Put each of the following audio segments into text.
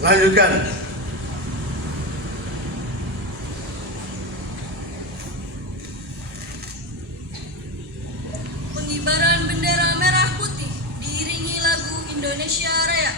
Lanjutkan. Pengibaran bendera merah putih diiringi lagu Indonesia Raya.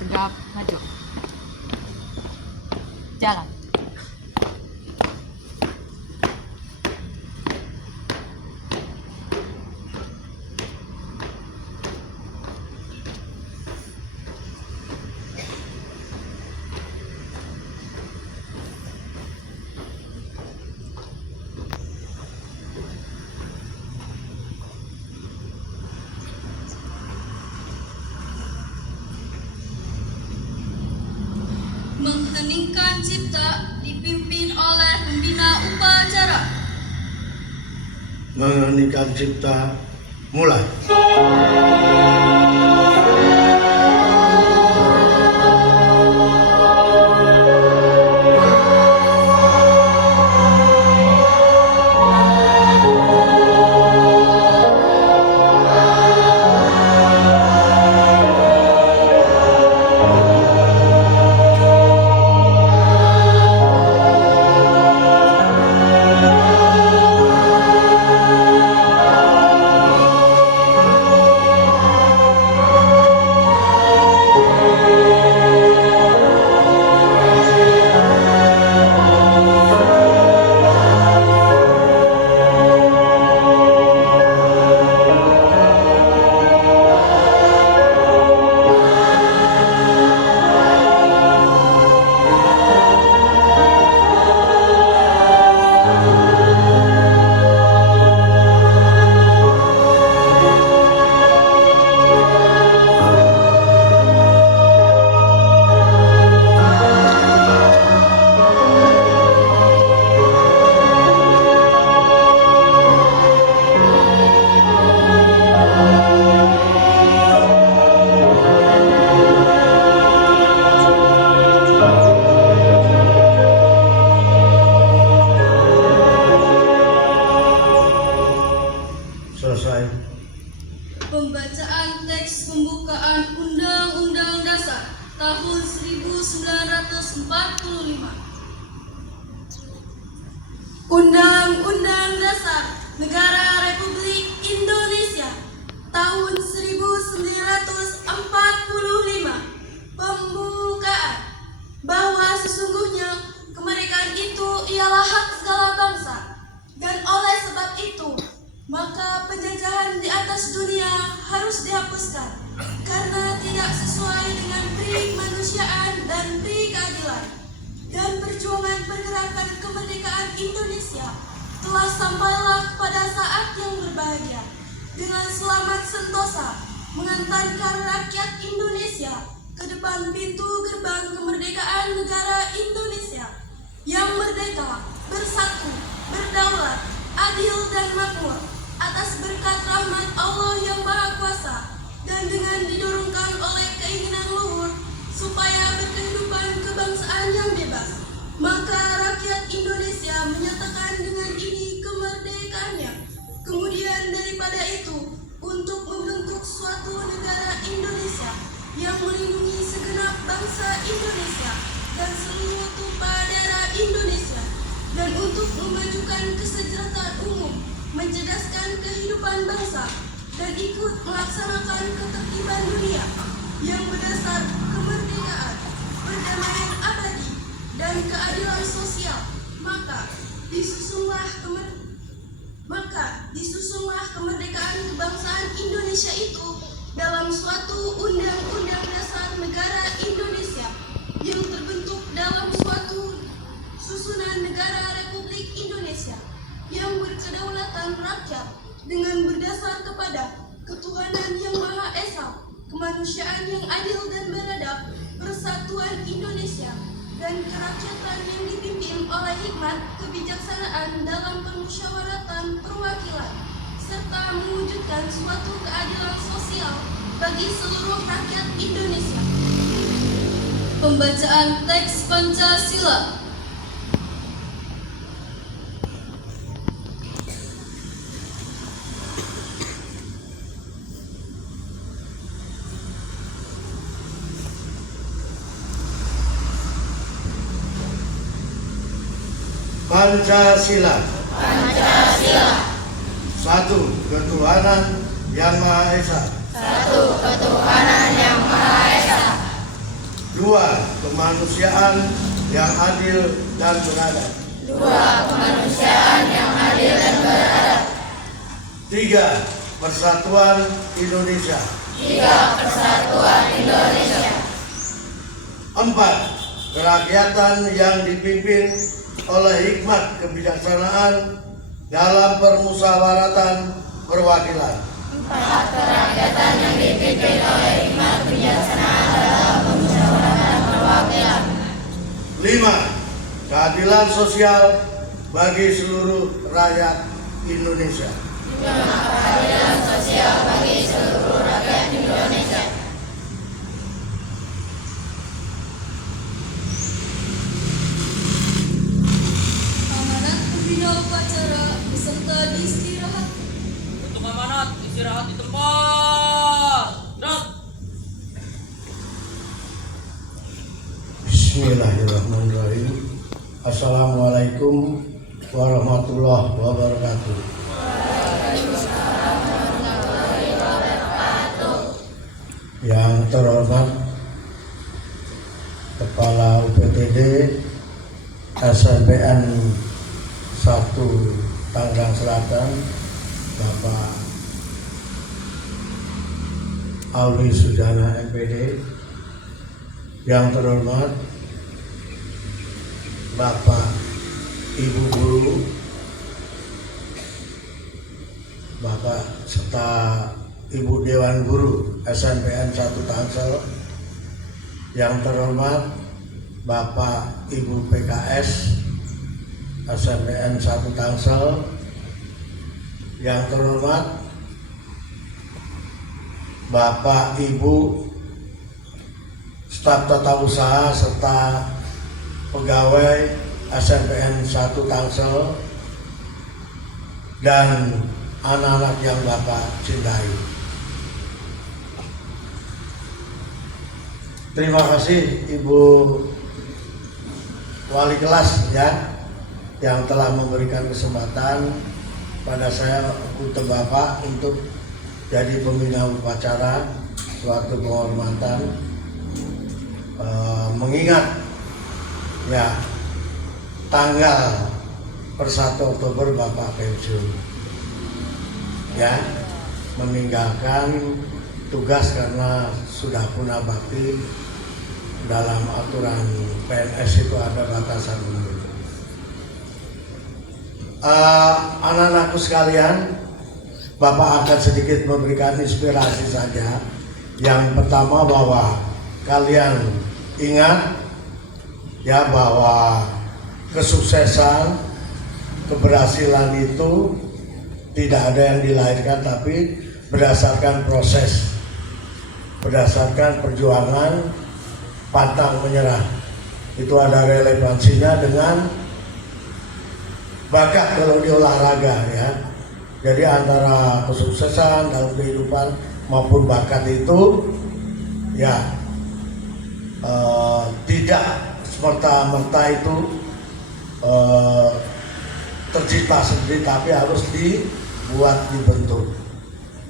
Tegap maju. Jalan. kita dipimpin oleh pembina upacara. Menghentikan cipta, mulai. Selesai. Pembacaan teks pembukaan Undang-Undang Dasar tahun 1945. Undang-Undang Dasar Negara Republik Indonesia tahun 1945. Pembukaan bahwa sesungguhnya kemerdekaan itu ialah hak segala bangsa, dan oleh sebab itu maka penjajahan di atas dunia harus dihapuskan karena tidak sesuai dengan pri kemanusiaan dan pri keadilan. Dan perjuangan pergerakan kemerdekaan Indonesia telah sampailah kepada saat yang berbahagia dengan selamat sentosa mengantarkan rakyat Indonesia ke depan pintu gerbang kemerdekaan negara Indonesia yang merdeka, bersatu, berdaulat, adil dan makmur atas berkat rahmat Allah yang Maha Kuasa, dan dengan didorongkan oleh keinginan luhur supaya berkehidupan kebangsaan yang bebas, maka rakyat Indonesia menyatakan dengan ini kemerdekaannya. Kemudian daripada itu, untuk membentuk suatu negara Indonesia yang melindungi segenap bangsa Indonesia dan seluruh tumpah darah Indonesia, dan untuk memajukan kesejahteraan umum, mencerdaskan kehidupan bangsa, dan ikut melaksanakan ketertiban dunia yang berdasar kemerdekaan, perdamaian abadi, dan keadilan sosial, maka disusunlah kemerdekaan kebangsaan Indonesia itu dalam suatu Undang-Undang Dasar Negara Indonesia yang terbentuk dalam suatu susunan negara Republik Indonesia yang berkedaulatan rakyat dengan berdasar kepada ketuhanan yang Maha Esa, kemanusiaan yang adil dan beradab, persatuan Indonesia, dan kerakyatan yang dipimpin oleh hikmat kebijaksanaan dalam permusyawaratan perwakilan, serta mewujudkan suatu keadilan sosial bagi seluruh rakyat Indonesia. Pembacaan teks Pancasila. Pancasila. Satu, ketuhanan yang Maha Esa. Dua, kemanusiaan yang adil dan beradab. Tiga, persatuan Indonesia. Empat, kerakyatan yang dipimpin oleh hikmat kebijaksanaan dalam permusyawaratan perwakilan. Lima, keadilan sosial bagi seluruh rakyat Indonesia. Keadilan sosial bagi seluruh rakyat Indonesia. Amanat pembina upacara beserta diistirahat. Untuk amanat, istirahat di tempat. Gerak. Bismillahirrahmanirrahim. Assalamualaikum warahmatullahi wabarakatuh. Yang terhormat Kepala UPTD SNPN 1 Tangerang Selatan, Bapak Auli Sujana MPD. Yang terhormat Bapak Ibu Guru, Bapak serta Ibu Dewan Guru SNPN 1 Tangsel. Yang terhormat Bapak Ibu PKS SNPN 1 Tangsel. Yang terhormat Bapak Ibu staf tata usaha serta pegawai SNPN 1 Tangsel dan anak-anak yang Bapak cintai. Terima kasih Ibu Wali kelas ya, yang telah memberikan kesempatan pada saya untuk Bapak untuk jadi pembina upacara. Suatu penghormatan, mengingat ya tanggal 1 Oktober Bapak pensiun ya, meninggalkan tugas karena sudah punah bakti. Dalam aturan PNS itu ada batasan umur. Anak-anakku sekalian, Bapak akan sedikit memberikan inspirasi saja. Yang pertama, bahwa kalian ingat ya bahwa kesuksesan, keberhasilan itu tidak ada yang dilahirkan, tapi berdasarkan proses, berdasarkan perjuangan, pantang menyerah. Itu ada relevansinya dengan bakat kalau di olahraga ya. Jadi antara kesuksesan dalam kehidupan maupun bakat itu ya tidak semerta-merta itu tercipta sendiri, tapi harus dibentuk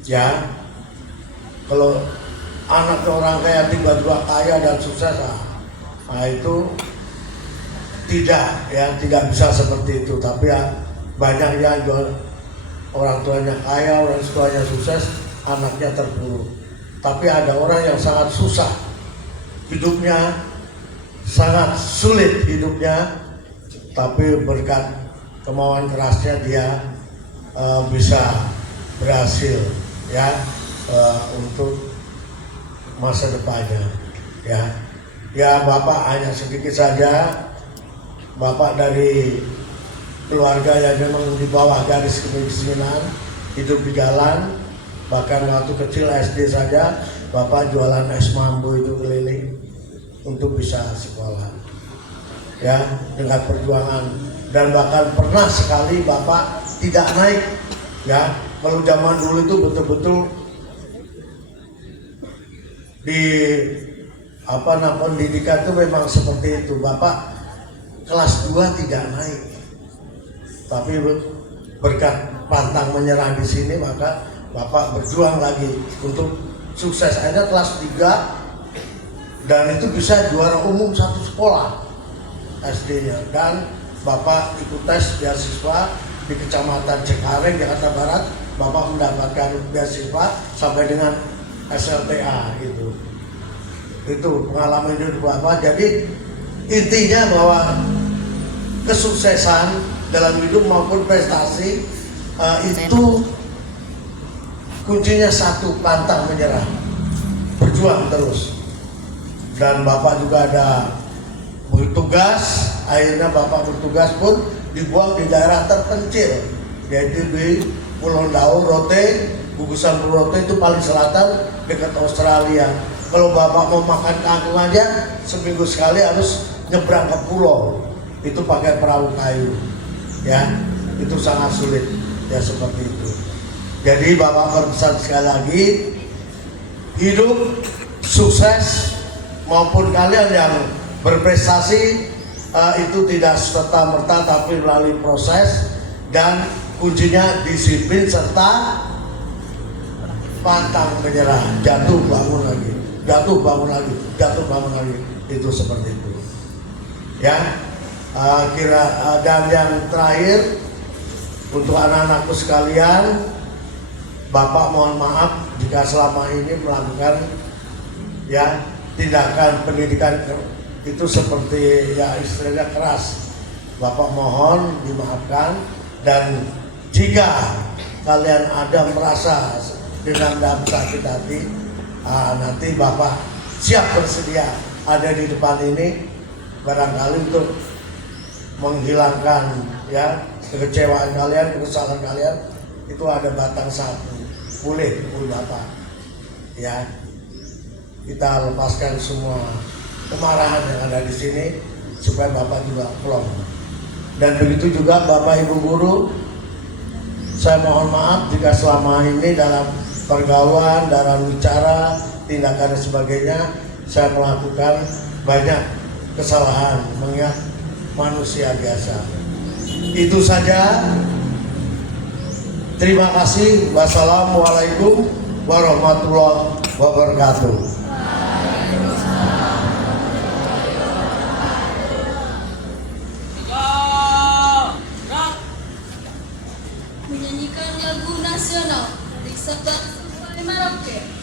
ya. Kalau anak orang kaya tiba-tiba kaya dan sukses, nah itu tidak bisa seperti itu. Tapi ya banyak yang orang tuanya kaya, orang tuanya sukses, anaknya terpuruk. Tapi ada orang yang sangat susah hidupnya, sangat sulit hidupnya, tapi berkat kemauan kerasnya dia bisa berhasil ya untuk masa depannya ya. Ya Bapak hanya sedikit saja. Bapak dari keluarga yang memang di bawah garis kemiskinan, hidup di jalan. Bahkan waktu kecil SD saja Bapak jualan es mambu itu keliling untuk bisa sekolah ya, dengan perjuangan. Dan bahkan pernah sekali Bapak tidak naik ya. Kalau zaman dulu itu betul-betul di pendidikan itu memang seperti itu. Bapak kelas 2 tidak naik, tapi berkat pantang menyerah di sini maka Bapak berjuang lagi untuk sukses. Ada kelas 3 dan itu bisa juara umum satu sekolah SD-nya. Dan Bapak ikut tes beasiswa di Kecamatan Cengkareng, Jakarta Barat. Bapak mendapatkan beasiswa sampai dengan SLTA itu pengalaman hidup Bapak. Jadi intinya bahwa kesuksesan dalam hidup maupun prestasi itu kuncinya satu, pantang menyerah, berjuang terus. Dan Bapak juga ada bertugas, Akhirnya Bapak bertugas pun dibuang di daerah terpencil, yaitu di Pulau Daun, Rote, gugusan Pulau Rote itu paling selatan dekat Australia. Kalau Bapak mau makan kangkung aja seminggu sekali harus nyebrang ke pulau, itu pakai perahu kayu, ya itu sangat sulit, ya seperti itu. Jadi Bapak berpesan sekali lagi, hidup sukses maupun kalian yang berprestasi itu tidak serta-merta tapi melalui proses, dan kuncinya disiplin serta pantang menyerah, jatuh bangun lagi, jatuh bangun lagi, jatuh bangun lagi, itu seperti itu. Ya, dan yang terakhir untuk anak-anakku sekalian, Bapak mohon maaf jika selama ini melakukan ya tindakan pendidikan itu seperti ya istilahnya keras. Bapak mohon dimaafkan, dan jika kalian ada merasa dengan dalam sakit hati, nanti Bapak siap bersedia ada di depan ini barangkali untuk menghilangkan ya kekecewaan kalian, kekesalan kalian. Itu ada batang sapu, boleh Bapak ya, kita lepaskan semua kemarahan yang ada di sini supaya Bapak juga plong. Dan begitu juga Bapak Ibu guru, saya mohon maaf jika selama ini dalam pergaulan, dalam bicara, tindakan dan sebagainya saya melakukan banyak kesalahan, mengingat manusia biasa. Itu saja. Terima kasih. Wassalamualaikum warahmatullahi wabarakatuh. Menyanyikan lagu nasional dari Sabang sampai Merauke.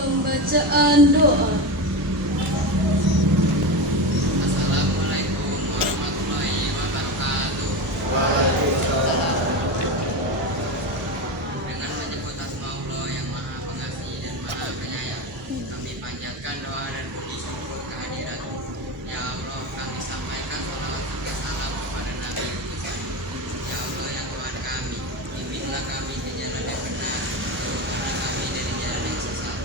Pembacaan doa. Assalamualaikum warahmatullahi wabarakatuh. Dengan menyebut asma Allah yang Maha Pengasih dan Maha Penyayang, kami panjatkan doa dan puji syukur kehadirat. Ya Allah, kami sampaikan salawat serta salam kepada Nabi utusan. Ya Allah yang Tuhan kami, bimbinglah kami ke jalan yang benar, jauhkanlah kami dari jalan yang sesat.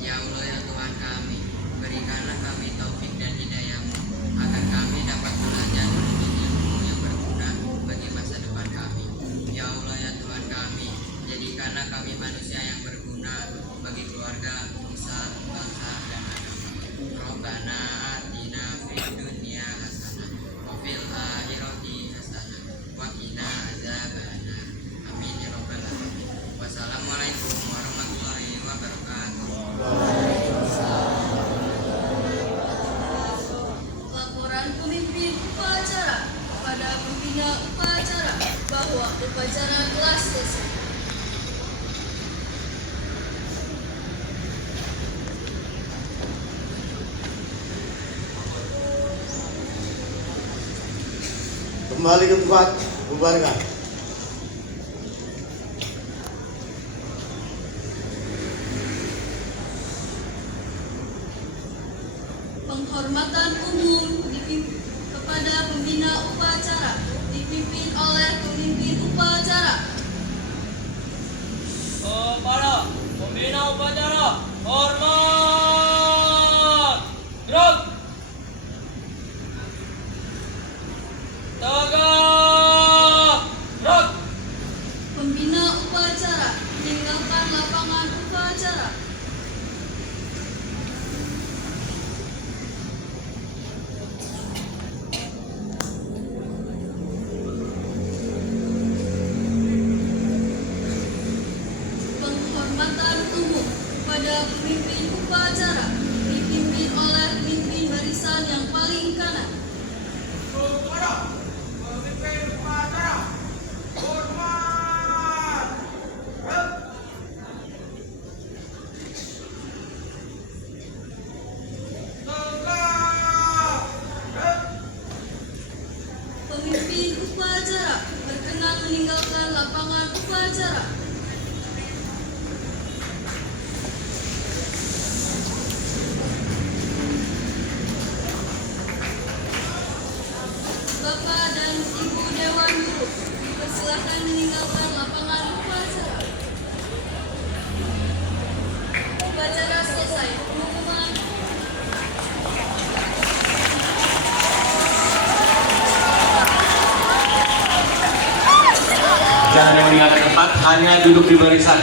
Ya Allah ya Tuhan kami, berikanlah kami taufik dan hidayah-Mu agar kami dapat belajar menuntut ilmu yang berguna bagi masa depan kami. Ya Allah ya Tuhan kami, jadikanlah kami manusia yang berguna bagi keluarga, bangsa, dan agama. Rabbana atina fid dunya hasanah wa fil akhirati hasanah wa qina adzabannar. Amin ya rabbal alamin. Wassalamualaikum warahmatullahi wabarakatuh. Laporan pemimpin upacara kepada pembina upacara bahwa upacara kelas selesai. Kembali ke tempat, bubarkan. Penghormatan umum kepada pembina upacara dipimpin oleh pemimpin upacara. Kepada pembina upacara, hormat. Gerak. Tegak. Gerak. Pembina upacara meninggalkan lapangan upacara. Penghormatan umum kepada pemimpin upacara dipimpin oleh pemimpin barisan yang paling kanan. Pemimpin upacara berkenan meninggalkan lapangan upacara. Bapak dan Ibu Dewan Guru dipersilakan meninggalkan lapangan upacara. Upacara selesai. Pengumuman. Jangan meninggalkan tempat, hanya duduk di barisan.